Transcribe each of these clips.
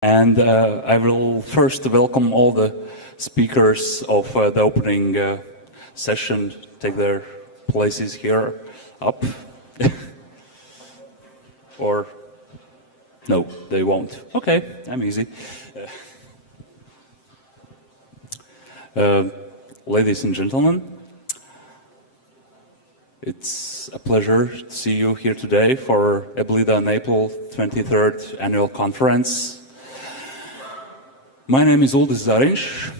And I will first welcome all the speakers of the opening session. Take their places here up. Or no, they won't. Okay, I'm easy. Ladies and gentlemen, it's a pleasure to see you here today for EBLIDA-NAPLE 23rd Annual Conference. My name is Uldis Zariņš.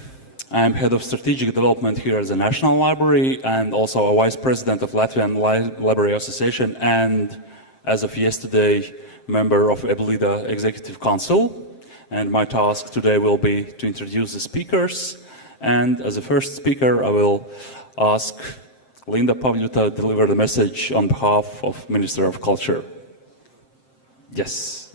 I'm Head of Strategic Development here at the National Library and also a Vice President of Latvian Library Association and, as of yesterday, member of EBLIDA Executive Council. And my task today will be to introduce the speakers. And as a first speaker, I will ask Linda Pavļuta to deliver the message on behalf of Minister of Culture. Yes.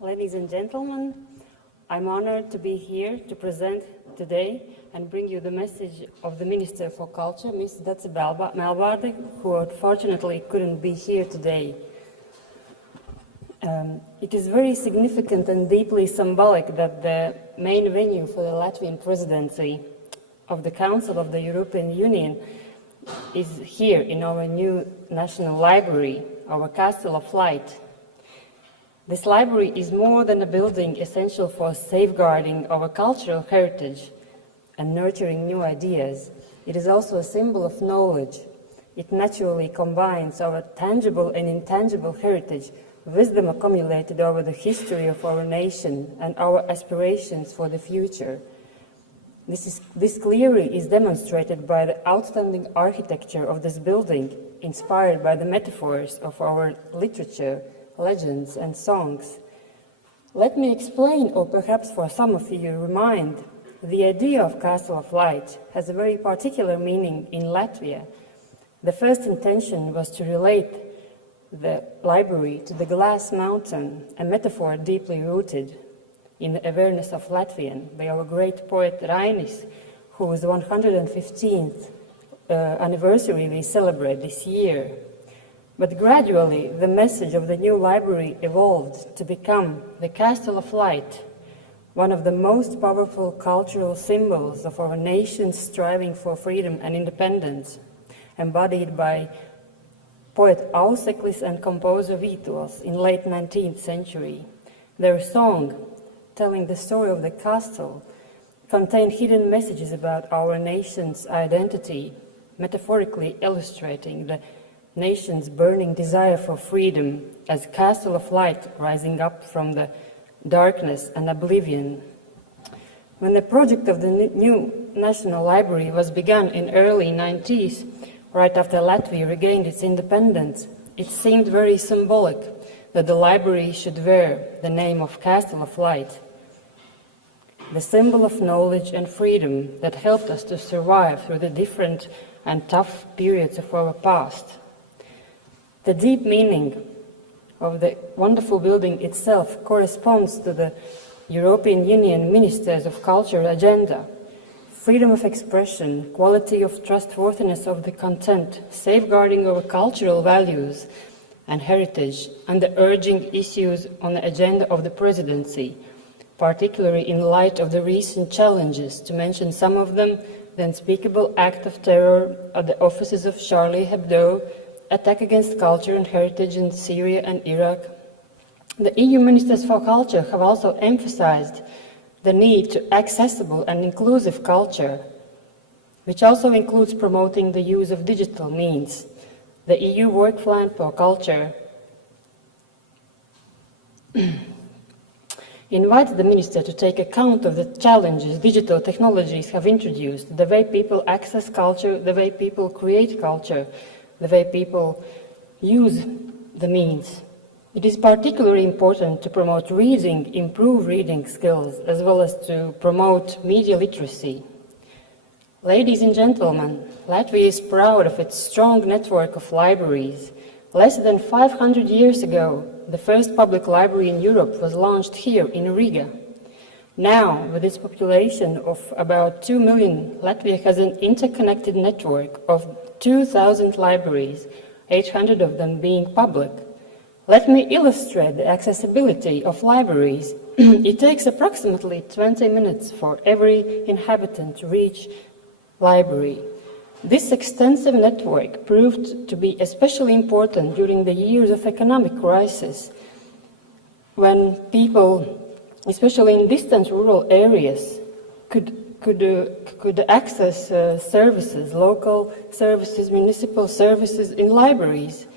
Ladies and gentlemen, I'm honored to be here to present today and bring you the message of the Minister for Culture, Ms. Dace Melbārde, who unfortunately couldn't be here today. It is very significant and deeply symbolic that the main venue for the Latvian presidency of the Council of the European Union is here in our new National Library, our Castle of Light. This library is more than a building essential for safeguarding our cultural heritage and nurturing new ideas. It is also a symbol of knowledge. It naturally combines our tangible and intangible heritage, wisdom accumulated over the history of our nation, and our aspirations for the future. This clearly is demonstrated by the outstanding architecture of this building, inspired by the metaphors of our literature, legends and songs. Let me explain, or perhaps for some of you remind, the idea of Castle of Light has a very particular meaning in Latvia. The first intention was to relate the library to the glass mountain, a metaphor deeply rooted in the awareness of Latvian by our great poet Rainis, whose 115th anniversary we celebrate this year. But gradually, the message of the new library evolved to become the Castle of Light, one of the most powerful cultural symbols of our nation's striving for freedom and independence, embodied by poet Auseklis and composer Wilkes in late 19th century. Their song, telling the story of the castle, contained hidden messages about our nation's identity, metaphorically illustrating the nation's burning desire for freedom as a castle of light rising up from the darkness and oblivion. When the project of the new National Library was begun in early 90s, right after Latvia regained its independence, it seemed very symbolic that the library should bear the name of Castle of Light, the symbol of knowledge and freedom that helped us to survive through the different and tough periods of our past. The deep meaning of the wonderful building itself corresponds to the European Union Ministers of Culture agenda: freedom of expression, quality of trustworthiness of the content, safeguarding our cultural values and heritage, and the urging issues on the agenda of the presidency, particularly in light of the recent challenges. To mention some of them: the unspeakable act of terror at the offices of Charlie Hebdo, attack against culture and heritage in Syria and Iraq. The EU Ministers for Culture have also emphasized the need to accessible and inclusive culture, which also includes promoting the use of digital means. The EU Work Plan for Culture invites the Minister to take account of the challenges digital technologies have introduced, the way people access culture, the way people create culture, the way people use the means, It is particularly important to promote reading, improve reading skills, as well as to promote media literacy. Ladies and gentlemen, Latvia is proud of its strong network of libraries. Less than 500 years ago, the first public library in Europe was launched here in Riga. Now, with its population of about 2 million, Latvia has an interconnected network of 2,000 libraries, 800 of them being public. Let me illustrate the accessibility of libraries. It takes approximately 20 minutes for every inhabitant to reach library. This extensive network proved to be especially important during the years of economic crisis, when people, especially in distant rural areas, could access services, local services, municipal services in libraries.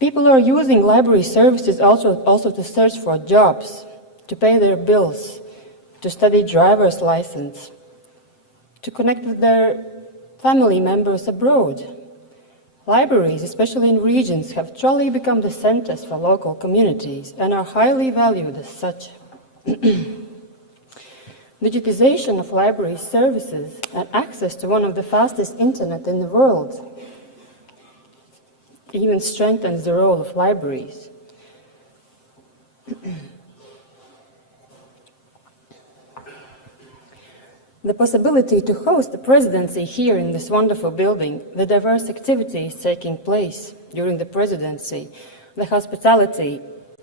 People are using library services also to search for jobs, to pay their bills, to study driver's license, to connect with their family members abroad. Libraries, especially in regions, have truly become the centers for local communities and are highly valued as such. Digitization of library services and access to one of the fastest internet in the world even strengthens the role of libraries. The possibility to host the presidency here in this wonderful building, the diverse activities taking place during the presidency, the hospitality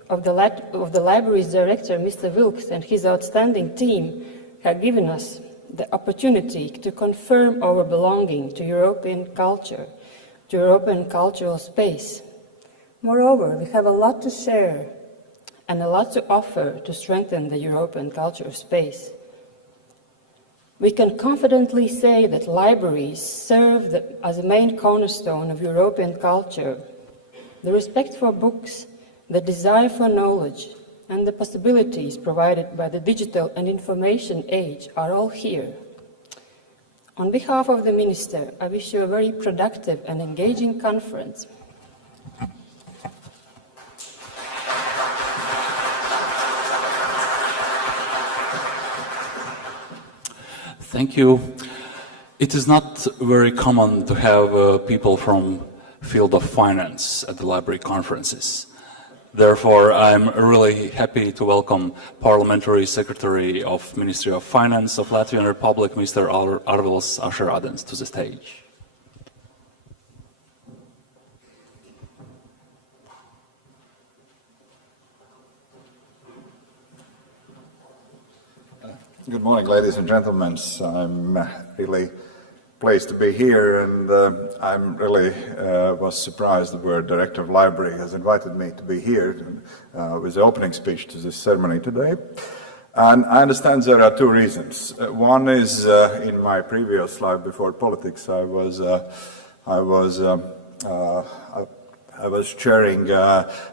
of the library's director, Mr. Wilkes, and his outstanding team have given us the opportunity to confirm our belonging to European culture, to European cultural space. Moreover, we have a lot to share and a lot to offer to strengthen the European cultural space. We can confidently say that libraries serve as a main cornerstone of European culture. The respect for books, the desire for knowledge, and the possibilities provided by the digital and information age are all here. On behalf of the Minister, I wish you a very productive and engaging conference. Thank you. It is not very common to have people from field of finance at the library conferences. Therefore, I'm really happy to welcome Parliamentary Secretary of Ministry of Finance of Latvian Republic, Mr. Arvils Ašeradens, to the stage. Good morning, ladies and gentlemen. I'm really pleased to be here, and I'm really was surprised where Director of Library has invited me to be here with the opening speech to this ceremony today. And I understand there are two reasons. One is in my previous life before politics, I was chairing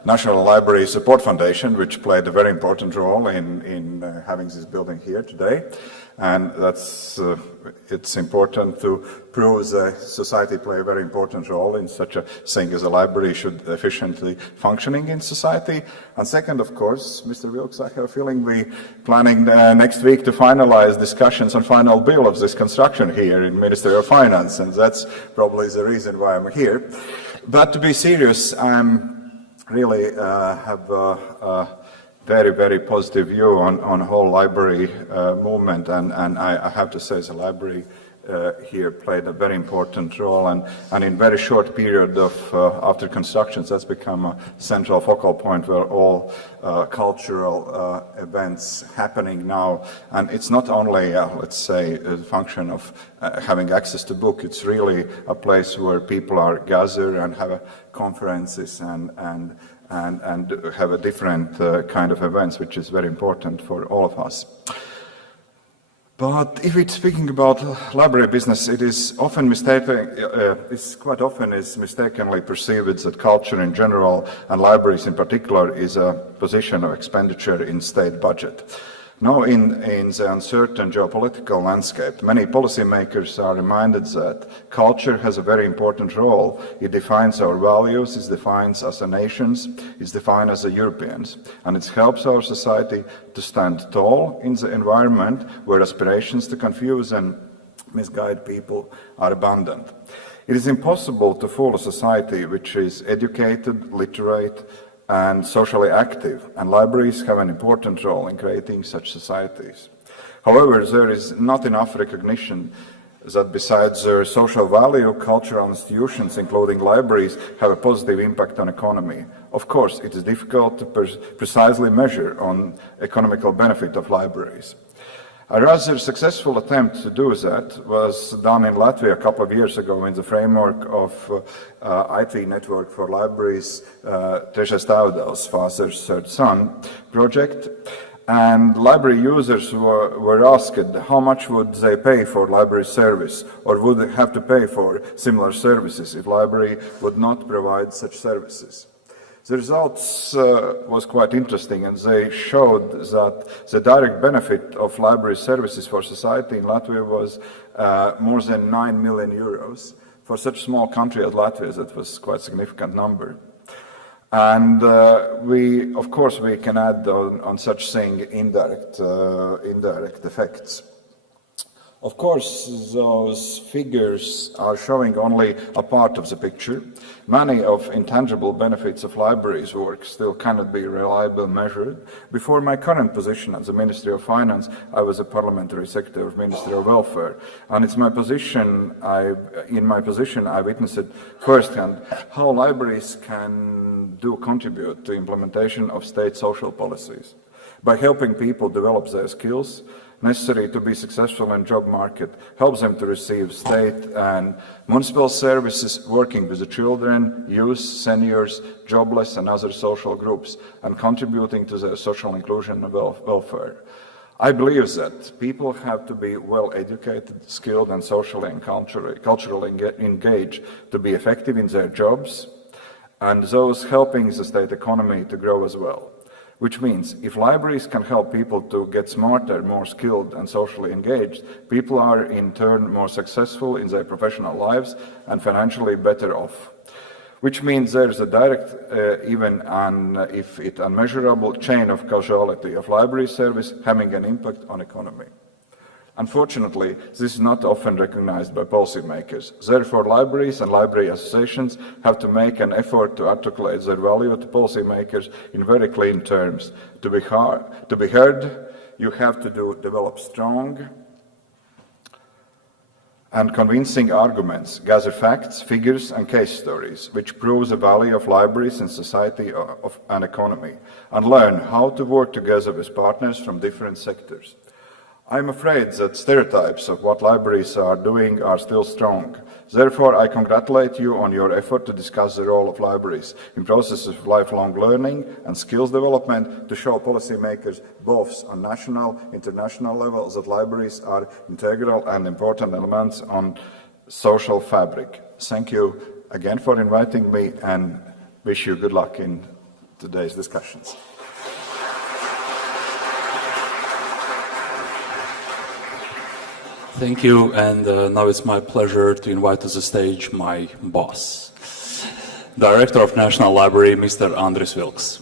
National Library Support Foundation, which played a very important role in having this building here today. And it's important to prove that society play a very important role in such a thing as a library should efficiently functioning in society. And second, of course, Mr. Wilkes, I have a feeling we're planning next week to finalize discussions on final bill of this construction here in Ministry of Finance, and that's probably the reason why I'm here. But to be serious, I'm really have a very, very positive view on whole library movement, and I have to say the library here played a very important role, and in very short period of after construction, that's become a central focal point where all cultural events happening now. And it's not only, let's say, a function of having access to book, it's really a place where people are gathered and have conferences and have a different kind of events, which is very important for all of us. But if it's speaking about library business, it is often quite often is mistakenly perceived that culture in general and libraries in particular is a position of expenditure in state budget. Now, in the uncertain geopolitical landscape, many policymakers are reminded that culture has a very important role. It defines our values, it defines us as nations, it defines us as Europeans, and it helps our society to stand tall in the environment where aspirations to confuse and misguide people are abundant. It is impossible to fool a society which is educated, literate, and socially active, and libraries have an important role in creating such societies. However, there is not enough recognition that besides their social value, cultural institutions, including libraries, have a positive impact on economy. Of course, it is difficult to precisely measure on economical benefit of libraries. A rather successful attempt to do that was done in Latvia a couple of years ago in the framework of IT Network for Libraries, Trešais tēvdēls, Father's Third Son project. And library users were asked how much would they pay for library service, or would they have to pay for similar services if library would not provide such services. The results was quite interesting, and they showed that the direct benefit of library services for society in Latvia was more than 9 million euros. For such a small country as Latvia, that was quite a significant number. And of course, we can add on such thing indirect effects. Of course, those figures are showing only a part of the picture. Many of intangible benefits of libraries' work still cannot be reliably measured. Before my current position at the Ministry of Finance, I was a Parliamentary Secretary of Ministry of Welfare, and in my position, I witnessed firsthand how libraries can contribute to implementation of state social policies by helping people develop their skills necessary to be successful in job market, helps them to receive state and municipal services, working with the children, youth, seniors, jobless and other social groups, and contributing to their social inclusion and welfare. I believe that people have to be well educated, skilled and socially and culturally engaged to be effective in their jobs, and those helping the state economy to grow as well. Which means if libraries can help people to get smarter, more skilled and socially engaged, people are in turn more successful in their professional lives and financially better off. Which means there is a direct, even if it unmeasurable, chain of causality of library service having an impact on economy. Unfortunately, this is not often recognized by policymakers. Therefore, libraries and library associations have to make an effort to articulate their value to policymakers in very clean terms. To be heard, you have to develop strong and convincing arguments, gather facts, figures and case stories, which prove the value of libraries in society and economy, and learn how to work together with partners from different sectors. I'm afraid that stereotypes of what libraries are doing are still strong. Therefore, I congratulate you on your effort to discuss the role of libraries in processes of lifelong learning and skills development to show policymakers both on national and international levels that libraries are integral and important elements on social fabric. Thank you again for inviting me and wish you good luck in today's discussions. Thank you, and now it's my pleasure to invite to the stage my boss, Director of National Library, Mr. Andris Wilkes.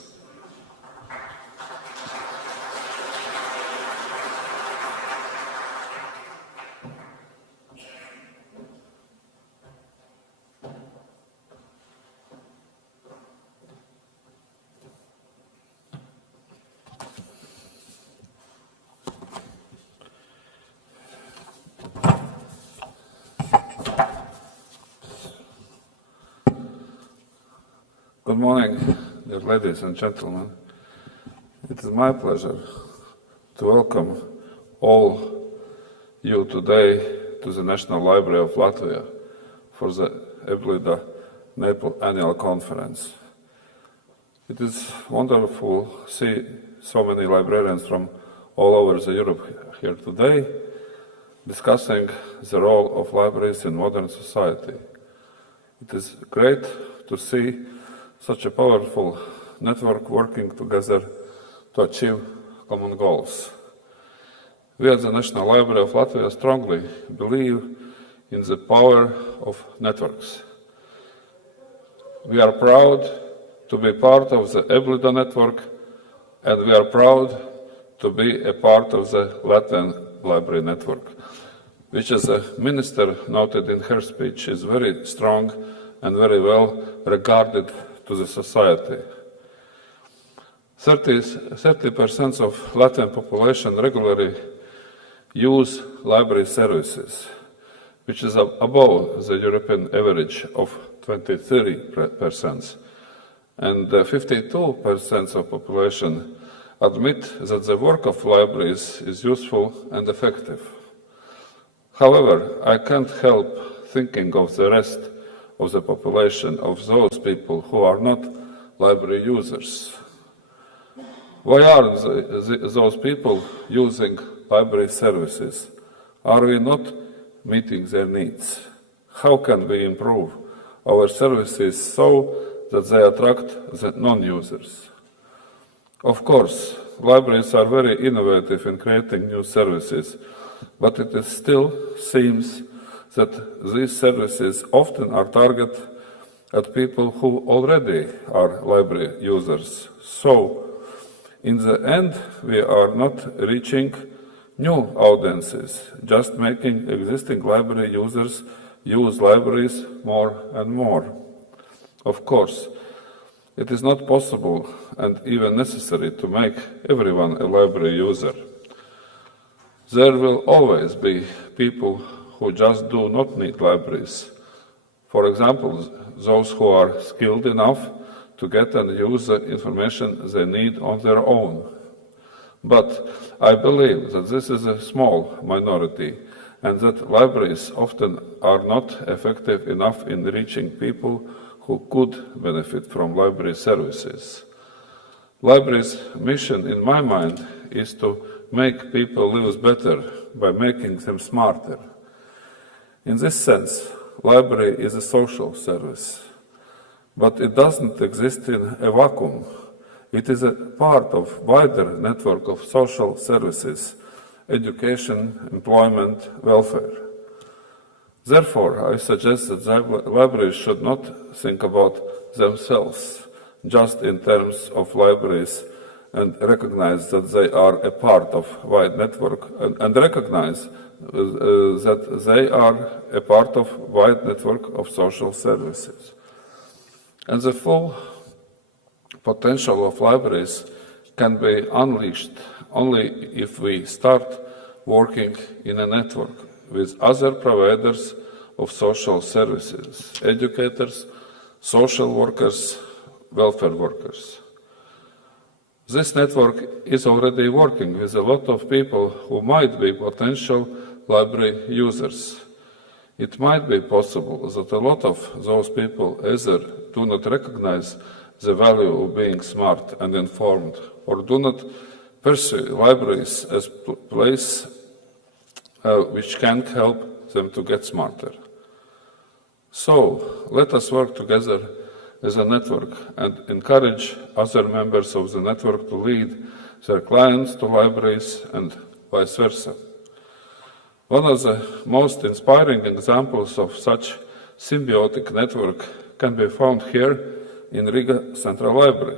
Good morning, dear ladies and gentlemen. It is my pleasure to welcome all you today to the National Library of Latvia for the EBLIDA-NAPLE annual conference. It is wonderful to see so many librarians from all over Europe here today discussing the role of libraries in modern society. It is great to see such a powerful network working together to achieve common goals. we at the National Library of Latvia strongly believe in the power of networks. We are proud to be part of the EBLIDA network, and we are proud to be a part of the Latvian Library network, which, as the Minister noted in her speech, is very strong and very well regarded to the society. 30% of Latvian population regularly use library services, which is above the European average of 23%. And 52% of population admit that the work of libraries is useful and effective. However, I can't help thinking of the rest of the population, of those people who are not library users. Why are those people using library services? Are we not meeting their needs? How can we improve our services so that they attract the non-users? Of course, libraries are very innovative in creating new services, but it still seems that these services often are targeted at people who already are library users. So, in the end, we are not reaching new audiences, just making existing library users use libraries more and more. Of course, it is not possible and even necessary to make everyone a library user. There will always be people who just do not need libraries. For example, those who are skilled enough to get and use the information they need on their own. But I believe that this is a small minority and that libraries often are not effective enough in reaching people who could benefit from library services. Libraries' mission, in my mind, is to make people live better by making them smarter. In this sense, library is a social service, but it doesn't exist in a vacuum. It is a part of a wider network of social services, education, employment, welfare. Therefore, I suggest that libraries should not think about themselves just in terms of libraries and recognize that they are a part of a wide network and recognize that they are a part of a wide network of social services. And the full potential of libraries can be unleashed only if we start working in a network with other providers of social services, educators, social workers, welfare workers. This network is already working with a lot of people who might be potential library users. It might be possible that a lot of those people either do not recognize the value of being smart and informed, or do not perceive libraries as a place which can help them to get smarter. So, let us work together as a network and encourage other members of the network to lead their clients to libraries and vice versa. One of the most inspiring examples of such symbiotic network can be found here in Riga Central Library.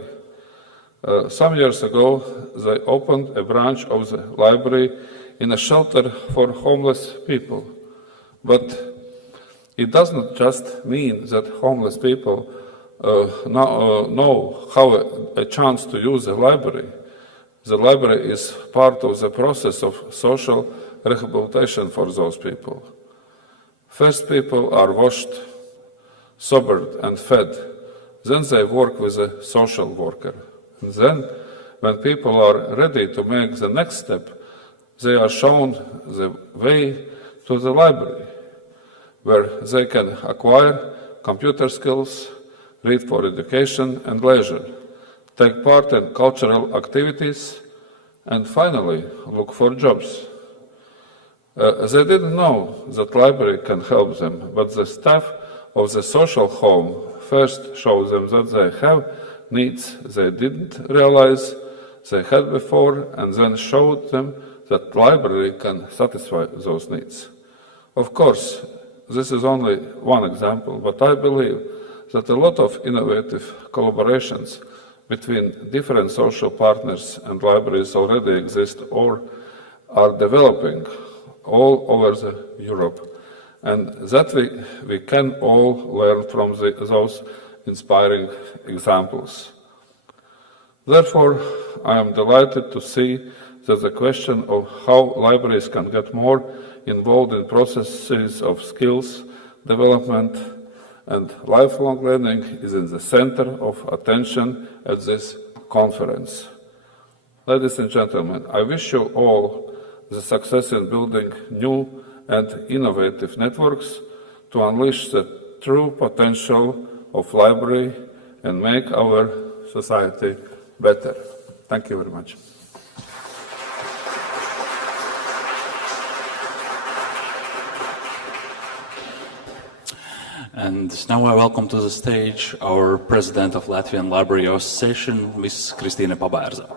Some years ago, they opened a branch of the library in a shelter for homeless people. But it doesn't just mean that homeless people know how a chance to use the library. The library is part of the process of social rehabilitation for those people. First, people are washed, sobered, and fed. Then they work with a social worker. And then, when people are ready to make the next step, they are shown the way to the library, where they can acquire computer skills, read for education and leisure, take part in cultural activities, and finally look for jobs. They didn't know that library can help them, but the staff of the social home first showed them that they have needs they didn't realize they had before, and then showed them that library can satisfy those needs. Of course, this is only one example, but I believe that a lot of innovative collaborations between different social partners and libraries already exist or are developing all over Europe, and that we can all learn from those inspiring examples. Therefore, I am delighted to see that the question of how libraries can get more involved in processes of skills development and lifelong learning is in the center of attention at this conference. Ladies and gentlemen, I wish you all the success in building new and innovative networks to unleash the true potential of library and make our society better. Thank you very much. And now I welcome to the stage our President of Latvian Library Association, Ms. Christina Pop Arzo.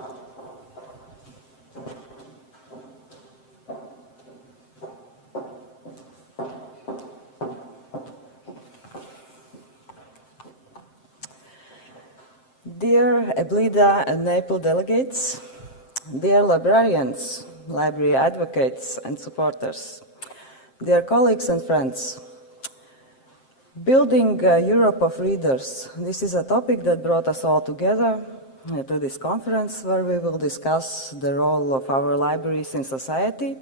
Dear EBLIDA-NAPLE delegates, dear librarians, library advocates and supporters, dear colleagues and friends, building a Europe of readers. This is a topic that brought us all together to this conference where we will discuss the role of our libraries in society,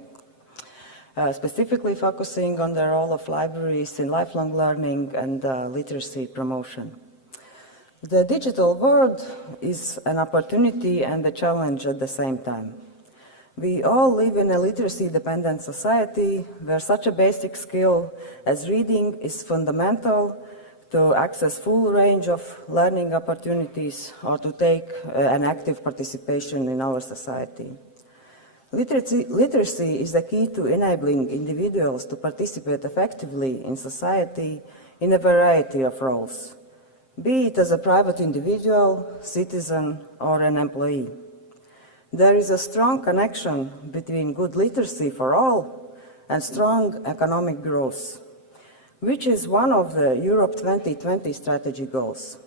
specifically focusing on the role of libraries in lifelong learning and literacy promotion. The digital world is an opportunity and a challenge at the same time. We all live in a literacy-dependent society where such a basic skill as reading is fundamental to access full range of learning opportunities or to take an active participation in our society. Literacy is the key to enabling individuals to participate effectively in society in a variety of roles, be it as a private individual, citizen, or an employee. There is a strong connection between good literacy for all and strong economic growth, which is one of the Europe 2020 strategy goals.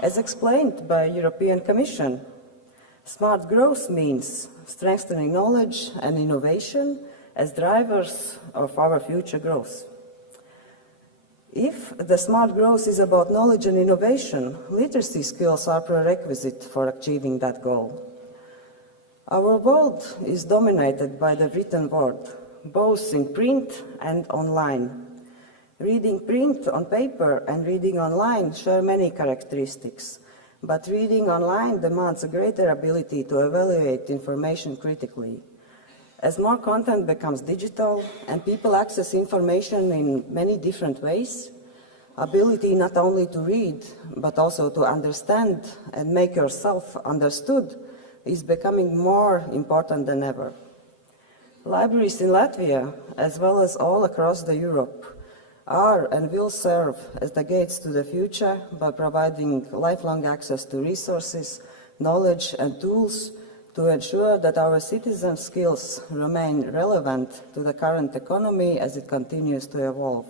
As explained by the European Commission, smart growth means strengthening knowledge and innovation as drivers of our future growth. If the smart growth is about knowledge and innovation, literacy skills are prerequisite for achieving that goal. Our world is dominated by the written word, both in print and online. Reading print on paper and reading online share many characteristics, but reading online demands a greater ability to evaluate information critically. As more content becomes digital and people access information in many different ways, ability not only to read, but also to understand and make yourself understood is becoming more important than ever. Libraries in Latvia, as well as all across Europe, are and will serve as the gates to the future by providing lifelong access to resources, knowledge and tools to ensure that our citizens' skills remain relevant to the current economy as it continues to evolve.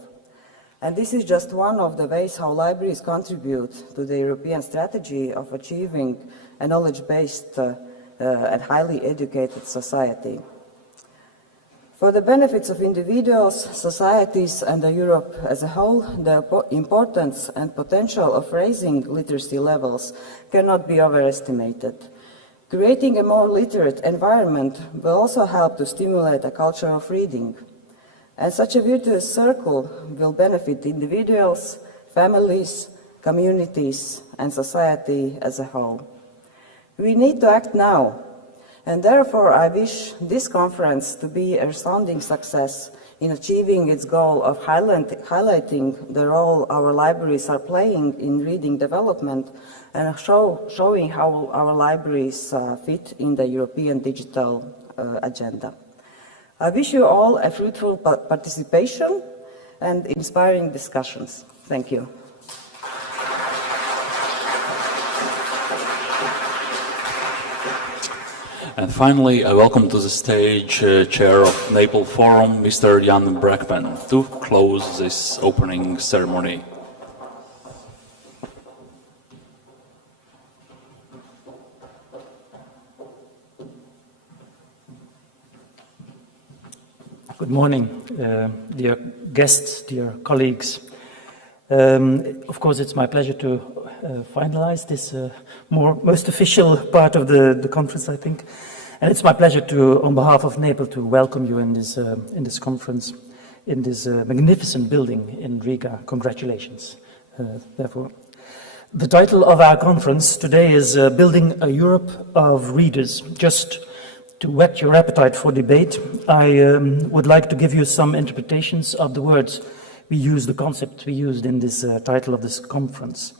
And this is just one of the ways how libraries contribute to the European strategy of achieving a knowledge-based and highly educated society. For the benefits of individuals, societies, and Europe as a whole, the importance and potential of raising literacy levels cannot be overestimated. Creating a more literate environment will also help to stimulate a culture of reading. And such a virtuous circle will benefit individuals, families, communities, and society as a whole. We need to act now, and therefore I wish this conference to be a resounding success in achieving its goal of highlighting the role our libraries are playing in reading development and showing how our libraries fit in the European digital agenda. I wish you all a fruitful participation and inspiring discussions. Thank you. And finally, I welcome to the stage Chair of Naples Forum, Mr. Jan Brackman, to close this opening ceremony. Good morning, dear guests, dear colleagues. Of course, it's my pleasure to finalize this most official part of the conference, I think. And it's my pleasure to, on behalf of Naples, to welcome you in this conference, in this magnificent building in Riga. Congratulations, therefore. The title of our conference today is Building a Europe of Readers. Just to whet your appetite for debate, I would like to give you some interpretations of the words we used, the concept we used in this title of this conference.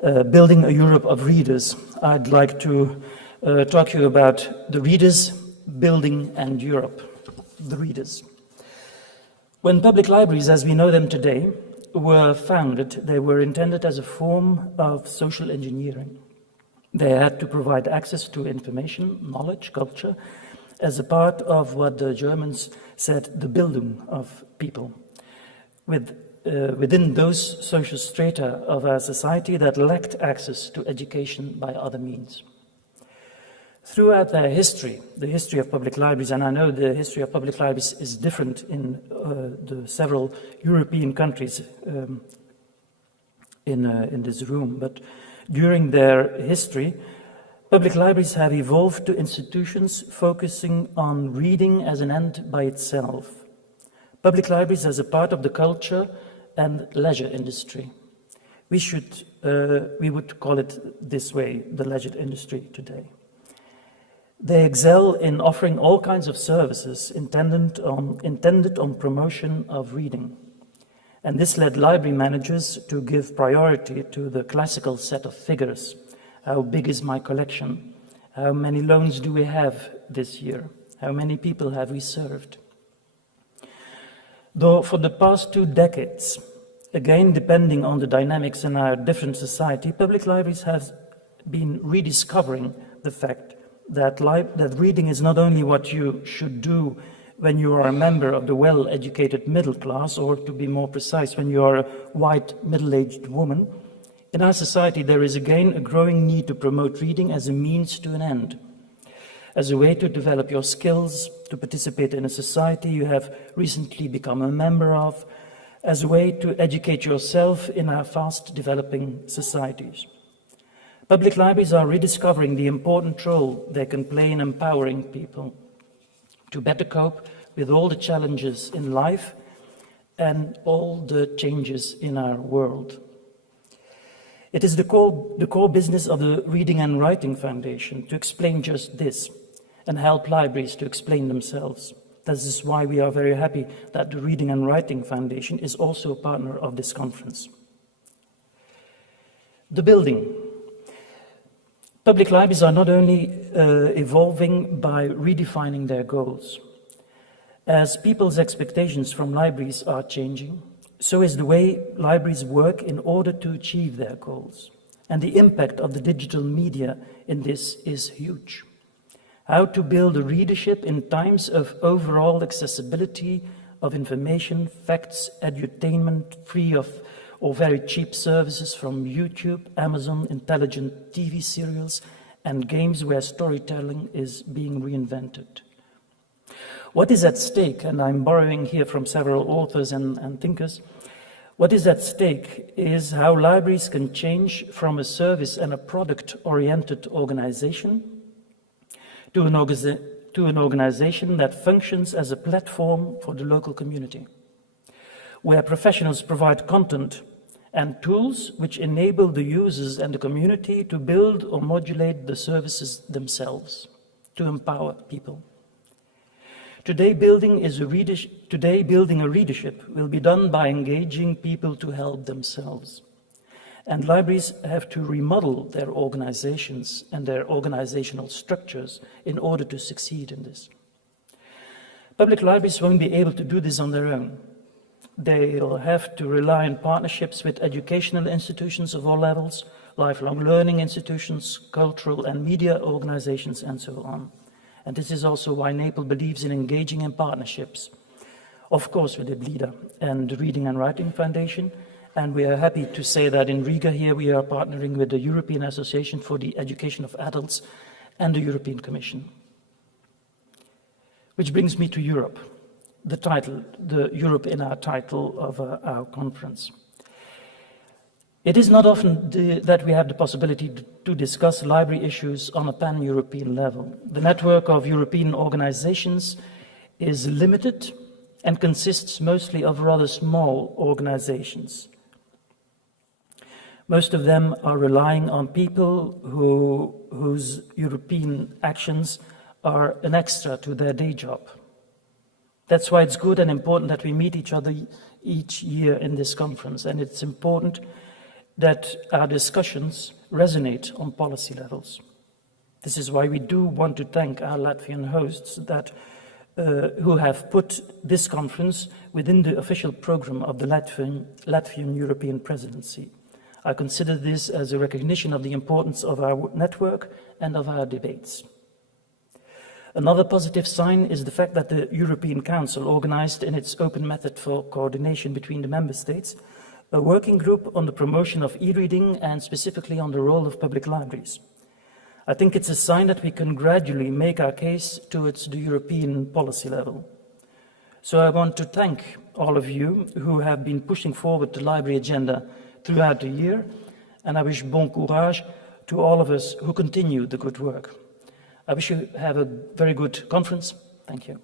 Building a Europe of Readers. I'd like to talk to you about the readers, building, and Europe. The readers. When public libraries, as we know them today, were founded, they were intended as a form of social engineering. They had to provide access to information, knowledge, culture, as a part of what the Germans said, the Bildung of people, within those social strata of our society that lacked access to education by other means. Throughout their history, the history of public libraries, and I know the history of public libraries is different in the several European countries in this room, but during their history, public libraries have evolved to institutions focusing on reading as an end by itself. Public libraries as a part of the culture and leisure industry. We would call it this way, the leisure industry today. They excel in offering all kinds of services intended on promotion of reading. And this led library managers to give priority to the classical set of figures. How big is my collection? How many loans do we have this year? How many people have we served? Though for the past 2 decades, again depending on the dynamics in our different society, public libraries have been rediscovering the fact that reading is not only what you should do when you are a member of the well-educated middle class, or to be more precise, when you are a white middle-aged woman. In our society, there is again a growing need to promote reading as a means to an end, as a way to develop your skills, to participate in a society you have recently become a member of, as a way to educate yourself in our fast-developing societies. Public libraries are rediscovering the important role they can play in empowering people to better cope with all the challenges in life and all the changes in our world. It is the core business of the Reading and Writing Foundation to explain just this and help libraries to explain themselves. This is why we are very happy that the Reading and Writing Foundation is also a partner of this conference. The building. Public libraries are not only evolving by redefining their goals. As people's expectations from libraries are changing, so is the way libraries work in order to achieve their goals. And the impact of the digital media in this is huge. How to build a readership in times of overall accessibility of information, facts, edutainment, free of or very cheap services from YouTube, Amazon, intelligent TV serials, and games where storytelling is being reinvented. What is at stake, and I'm borrowing here from several authors and thinkers, what is at stake is how libraries can change from a service and a product-oriented organization to an organization that functions as a platform for the local community, where professionals provide content and tools which enable the users and the community to build or modulate the services themselves, to empower people. Today, building a readership will be done by engaging people to help themselves. And libraries have to remodel their organizations and their organizational structures in order to succeed in this. Public libraries won't be able to do this on their own. They'll have to rely on partnerships with educational institutions of all levels, lifelong learning institutions, cultural and media organizations, and so on. And this is also why Naples believes in engaging in partnerships, of course with EBLIDA and the Reading and Writing Foundation. And we are happy to say that in Riga here we are partnering with the European Association for the Education of Adults and the European Commission. Which brings me to Europe, the Europe in our title of our conference. It is not often that we have the possibility to discuss library issues on a pan-European level. The network of European organizations is limited and consists mostly of rather small organizations. Most of them are relying on people whose European actions are an extra to their day job. That's why it's good and important that we meet each other each year in this conference, and it's important that our discussions resonate on policy levels. This is why we do want to thank our Latvian hosts who have put this conference within the official program of the Latvian European Presidency. I consider this as a recognition of the importance of our network and of our debates. Another positive sign is the fact that the European Council organized in its open method for coordination between the member states a working group on the promotion of e-reading and specifically on the role of public libraries. I think it's a sign that we can gradually make our case towards the European policy level. So I want to thank all of you who have been pushing forward the library agenda throughout the year, and I wish bon courage to all of us who continue the good work. I wish you have a very good conference. Thank you.